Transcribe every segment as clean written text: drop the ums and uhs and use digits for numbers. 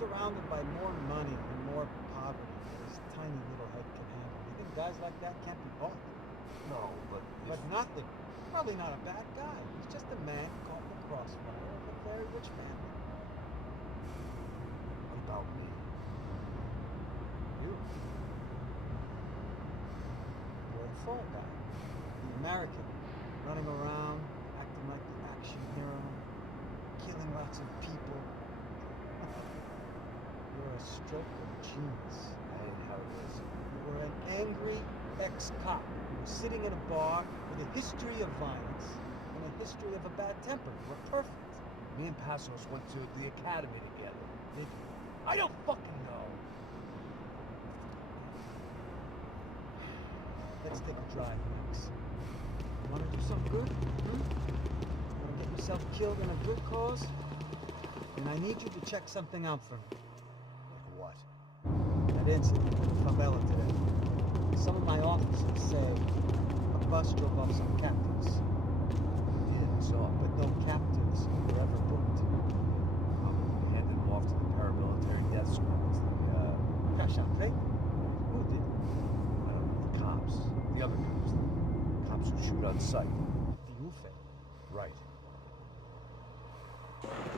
surrounded by more money and more poverty than his tiny little head can handle. You think guys like that can't be bought? No, but But nothing. Probably not a bad guy. He's just a man caught in the crossfire of a very rich family. What about me? You? You're the fall guy. The American. Running around, acting like the action hero. Killing lots of people. You're a stroke of genius. That ain't how it is. You were an angry ex-cop who was sitting in a bar with a history of violence and a history of a bad temper. You were perfect. Me and Passos went to the academy together. Did you? I don't fucking know. Let's take a drive, Max. You want to do something good? Hmm? You want to get yourself killed in a good cause? And I need you to check something out for me. Like what? That incident in the favela today. Some of my officers say a bus drove off some captives. Yeah, so But no captives were ever booked. we handed them off to the paramilitary death squads. Crash out, right? Who did? I don't know, the cops. The other cops. The cops who shoot on sight. The UFE. Right.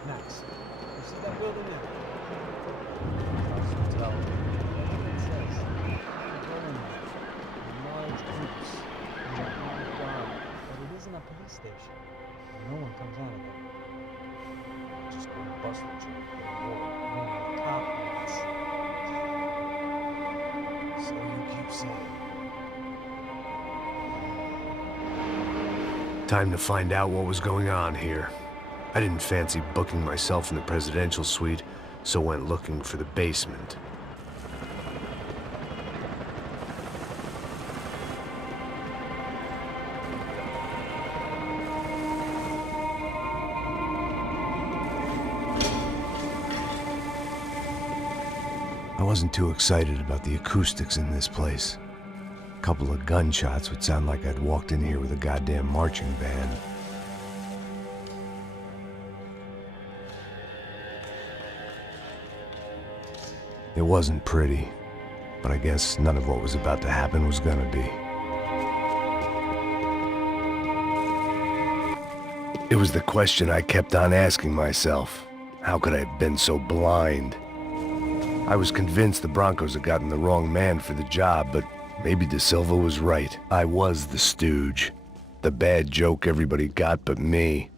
Max, you see that building there? House hotel. That's what it says. People go in there in large groups and they're armed guard. But it isn't a police station. And no one comes out of there. Just go to bust the joint. No cop wants. So you keep saying. Time to find out what was going on here. I didn't fancy booking myself in the presidential suite, so went looking for the basement. I wasn't too excited about the acoustics in this place. A couple of gunshots would sound like I'd walked in here with a goddamn marching band. It wasn't pretty, but I guess none of what was about to happen was gonna be. It was the question I kept on asking myself. How could I have been so blind? I was convinced the Broncos had gotten the wrong man for the job, but maybe De Silva was right. I was the stooge. The bad joke everybody got but me.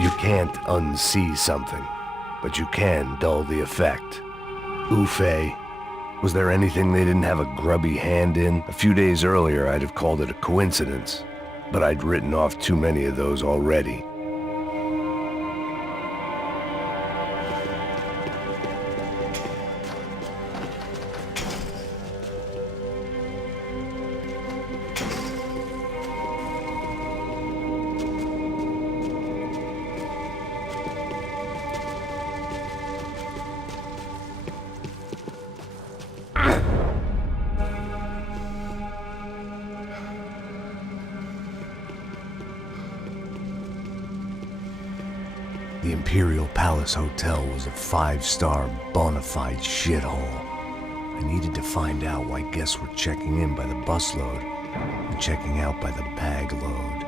You can't unsee something, but you can dull the effect. Ufe. Was there anything they didn't have a grubby hand in? A few days earlier, I'd have called it a coincidence, but I'd written off too many of those already. The Imperial Palace Hotel was a 5-star bona fide shithole. I needed to find out why guests were checking in by the busload and checking out by the bag load.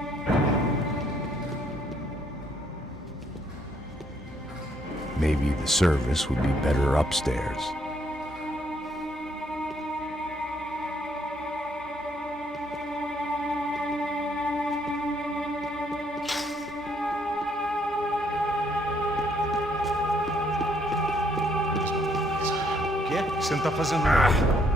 Maybe the service would be better upstairs. você não tá fazendo nada.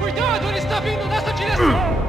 Cuidado, ele está vindo nessa direção!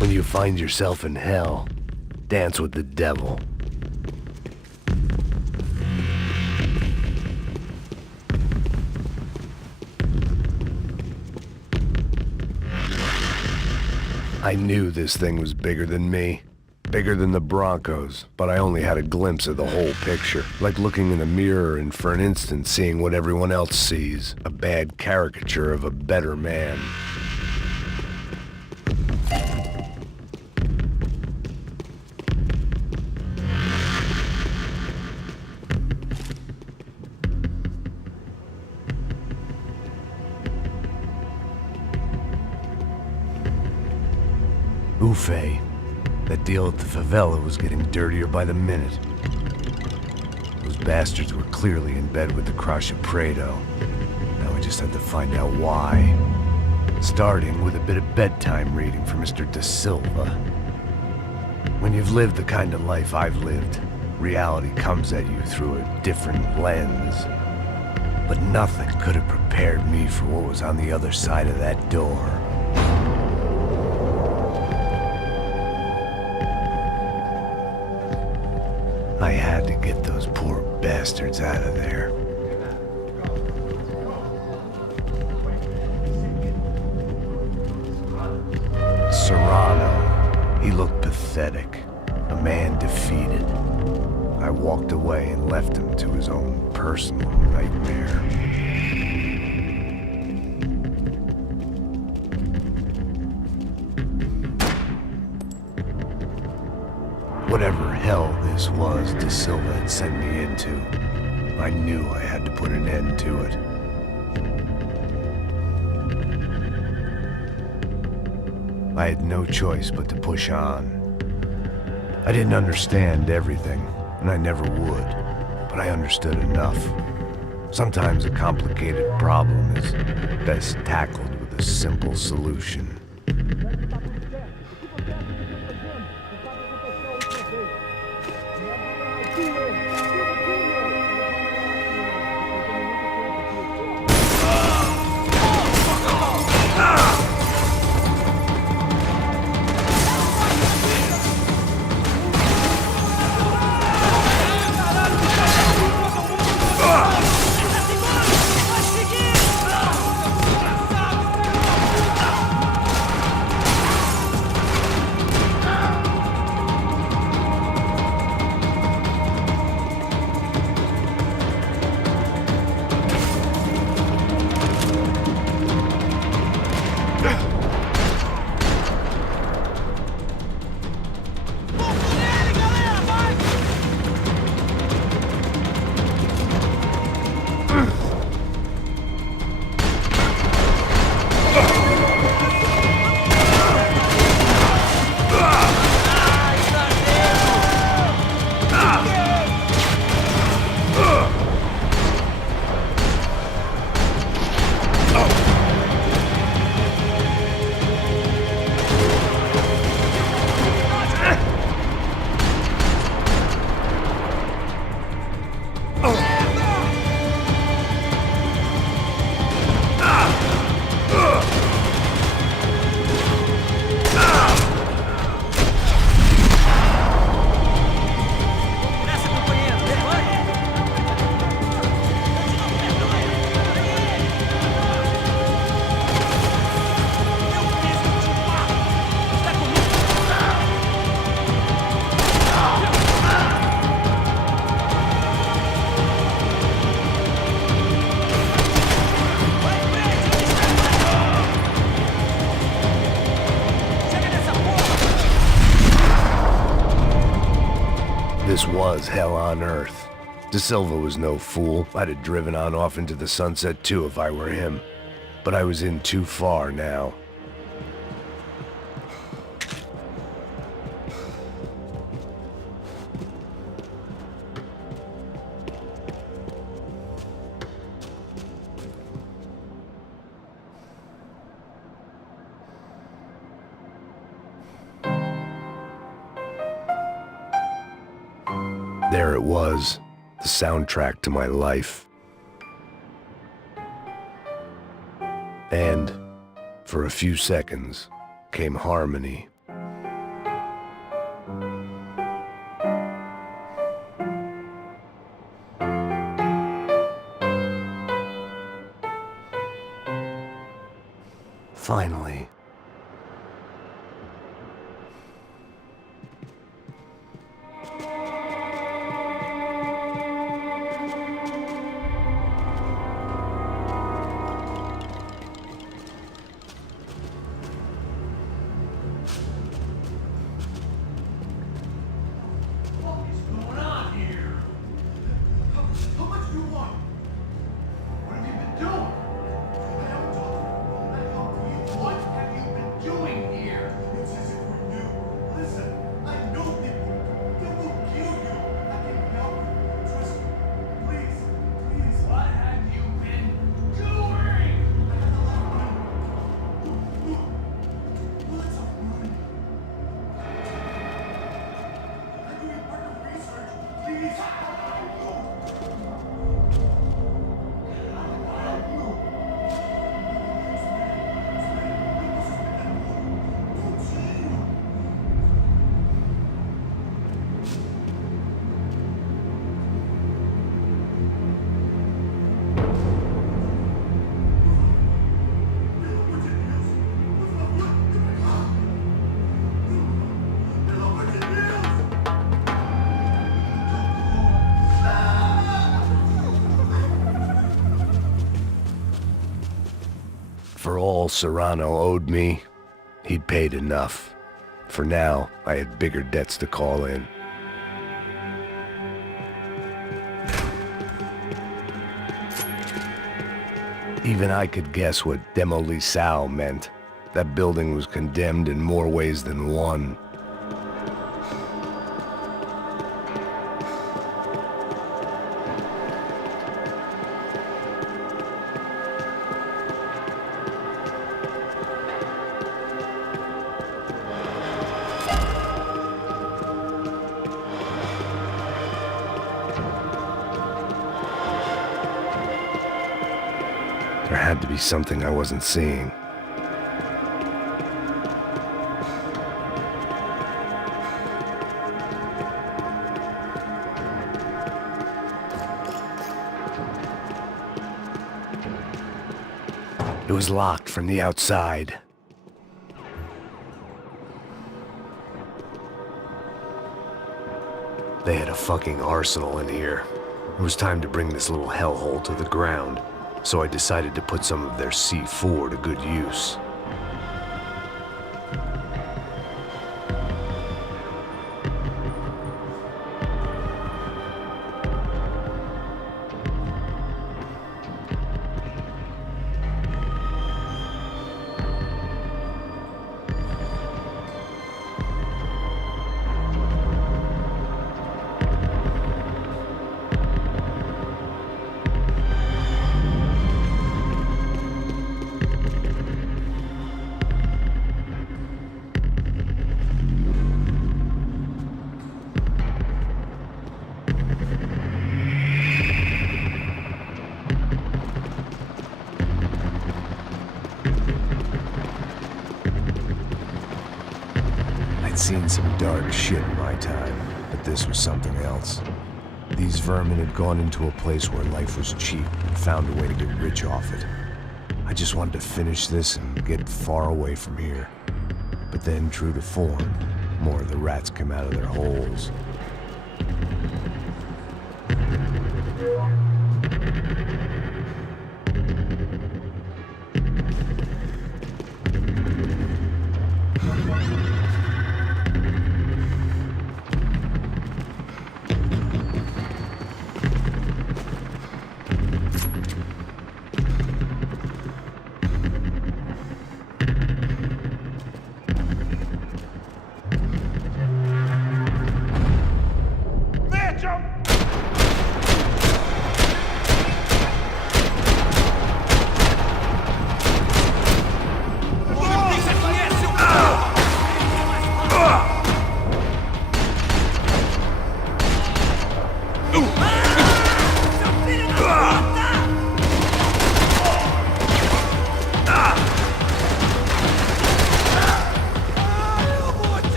When you find yourself in hell, dance with the devil. I knew this thing was bigger than me, bigger than the Broncos, but I only had a glimpse of the whole picture, like looking in a mirror and for an instant seeing what everyone else sees, a bad caricature of a better man. Ufe. That deal at the favela was getting dirtier by the minute. Those bastards were clearly in bed with the Crush of Prado. Now we just had to find out why. Starting with a bit of bedtime reading for Mr. Da Silva. When you've lived the kind of life I've lived, reality comes at you through a different lens. But nothing could have prepared me for what was on the other side of that door. I had to get those poor bastards out of there. He looked pathetic, a man defeated. I walked away and left him to his own personal nightmare. Whatever hell this was De Silva had sent me into, I knew I had to put an end to it. I had no choice but to push on. I didn't understand everything, and I never would, but I understood enough. Sometimes a complicated problem is best tackled with a simple solution. This was hell on earth. De Silva was no fool. I'd have driven on off into the sunset too if I were him. But I was in too far now. There it was, the soundtrack to my life. And, for a few seconds, came harmony. Finally. Serrano owed me, he'd paid enough. For now, I had bigger debts to call in. Even I could guess what demolissao meant. That building was condemned in more ways than one. There had to be something I wasn't seeing. It was locked from the outside. They had a fucking arsenal in here. It was time to bring this little hellhole to the ground, so I decided to put some of their C4 to good use. I'd seen some dark shit in my time, but this was something else. These vermin had gone into a place where life was cheap and found a way to get rich off it. I just wanted to finish this and get far away from here. But then, true to form, more of the rats came out of their holes.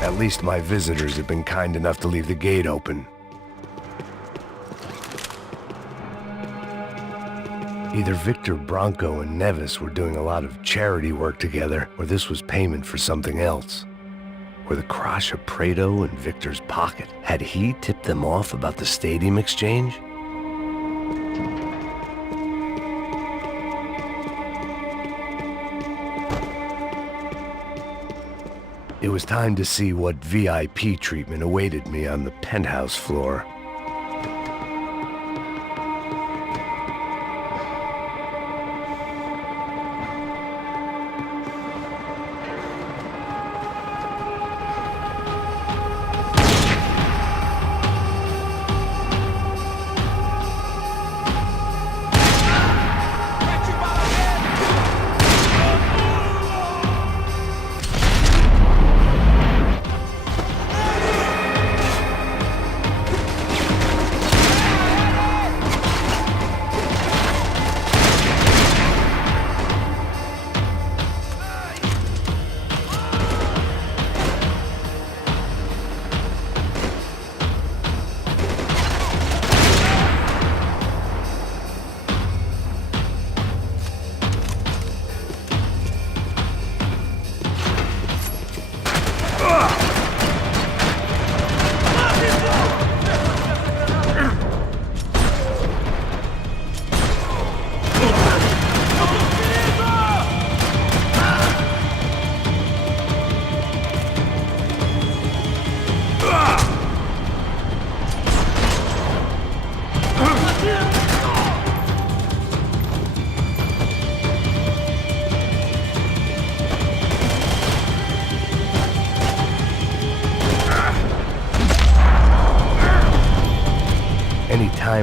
At least my visitors have been kind enough to leave the gate open. Either Victor Branco and Nevis were doing a lot of charity work together, or this was payment for something else. Were the Crash of Prado in Victor's pocket? Had he tipped them off about the stadium exchange? It was time to see what VIP treatment awaited me on the penthouse floor.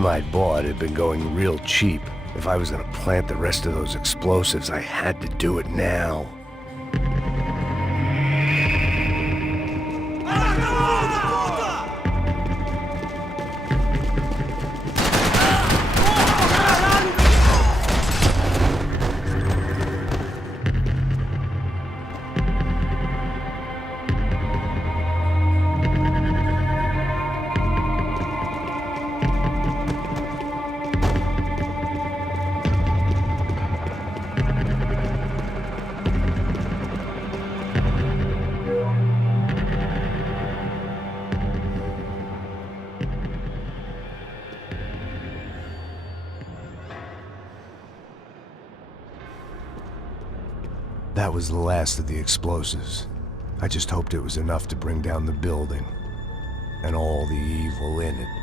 I'd bought had been going real cheap. If I was gonna plant the rest of those explosives, I had to do it now. That was the last of the explosives. I just hoped it was enough to bring down the building and all the evil in it.